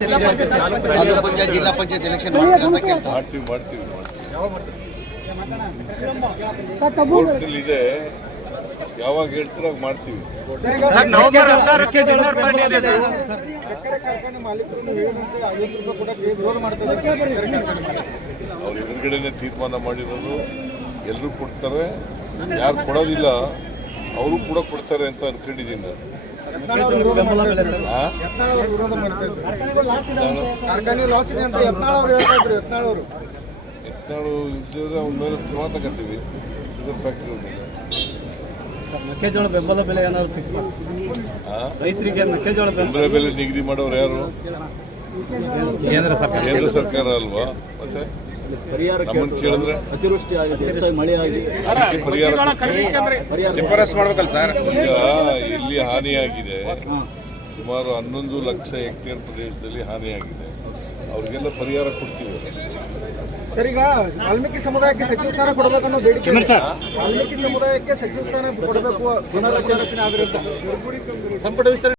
ತಾಲೂಕ್ ಪಂಚಾಯತ್ ಜಿಲ್ಲಾ ಪಂಚಾಯತ್ ಎಲೆಕ್ಷನ್ ಮಾಡ್ತೀವಿ ಮಾಡ್ತೀವಿ ಇದೆ ಯಾವಾಗ ಹೇಳ್ತೀರ ಮಾಡ್ತೀವಿ. ಸಕ್ಕರೆ ಕಾರ್ಖಾನೆ ಮಾಲೀಕರು ಹೇಳಿದಂತೆ ಐವತ್ತು ರೂಪಾಯಿ ಕೂಡ ವಿರೋಧ ಮಾಡ್ತಾ ಇದ್ದಾರೆ ಸಕ್ಕರೆ ಕಾರ್ಖಾನೆ. ಅವ್ರ ಎದುರುಗಡೆನೆ ತೀರ್ಮಾನ ಮಾಡಿರೋದು. ಎಲ್ಲರೂ ಕೊಡ್ತಾರೆ. ಯಾರು ಕೊಡೋದಿಲ್ಲ. ಅವರು ಕೂಡ ಕೊಡ್ತಾರೆ ಅಂತ ಅನ್ಕೊಂಡಿದ್ದೀನಿ ನಾನು. ಯತ್ನಾಳ್ ಅವರು ವಿರೋಧ ಮಾಡ್ತಾ ಇದ್ರು. ಅವರು ಮೇಲೆ ಕ್ರಮ ತಗೋತೀವಿ. ಶುಗರ್ ಫ್ಯಾಕ್ಟ್ರಿ ಮೇಲೆ ಮೆಕ್ಕೆಜೋಳ ಬೆಂಬಲ ಬೆಲೆ ಏನಾದ್ರು ಫಿಕ್ಸ್? ರೈತರಿಗೆ ಮೆಕ್ಕೆಜೋಳ ಬೆಂಬಲ ಬೆಂಬಲ ಬೆಲೆ ನಿಗದಿ ಮಾಡೋರು ಯಾರು? ಕೇಂದ್ರ ಸರ್ಕಾರ. ಕೇಂದ್ರ ಸರ್ಕಾರ ಅಲ್ವಾ? ಮತ್ತೆ? ಪರಿಹಾರ ಕೇಳಿದ್ರೆ? ಅತಿವೃಷ್ಟಿ ಆಗಿದೆ ಹೆಚ್ಚಾಗಿ ಮಳೆ ಆಗಿದೆ. ಪರಿಹಾರ ಶಿಫಾರಸ್ ಮಾಡ್ಬೇಕಲ್ಲ ಸರ್? ಈಗ ಇಲ್ಲಿ ಹಾನಿಯಾಗಿದೆ. ಸುಮಾರು ಹನ್ನೊಂದು ಲಕ್ಷ ಹೆಕ್ಟೇರ್ ಪ್ರದೇಶದಲ್ಲಿ ಹಾನಿಯಾಗಿದೆ. ಅವ್ರಿಗೆಲ್ಲ ಪರಿಹಾರ ಕೊಡ್ತೀವಿ ಸರ್ ಈಗ ವಾಲ್ಮೀಕಿ ಸಮುದಾಯಕ್ಕೆ ಸಚಿವ ಸ್ಥಾನ ಕೊಡಬೇಕು ಅನ್ನೋ ಬೇಡಿಕೆ. ವಾಲ್ಮೀಕಿ ಸಮುದಾಯಕ್ಕೆ ಸಚಿವ ಸ್ಥಾನ ಕೊಡಬೇಕು ಪುನರ್ರಚನೆ ಆದ್ರಿಂದ ಸಂಪುಟ ವಿಸ್ತರಣೆ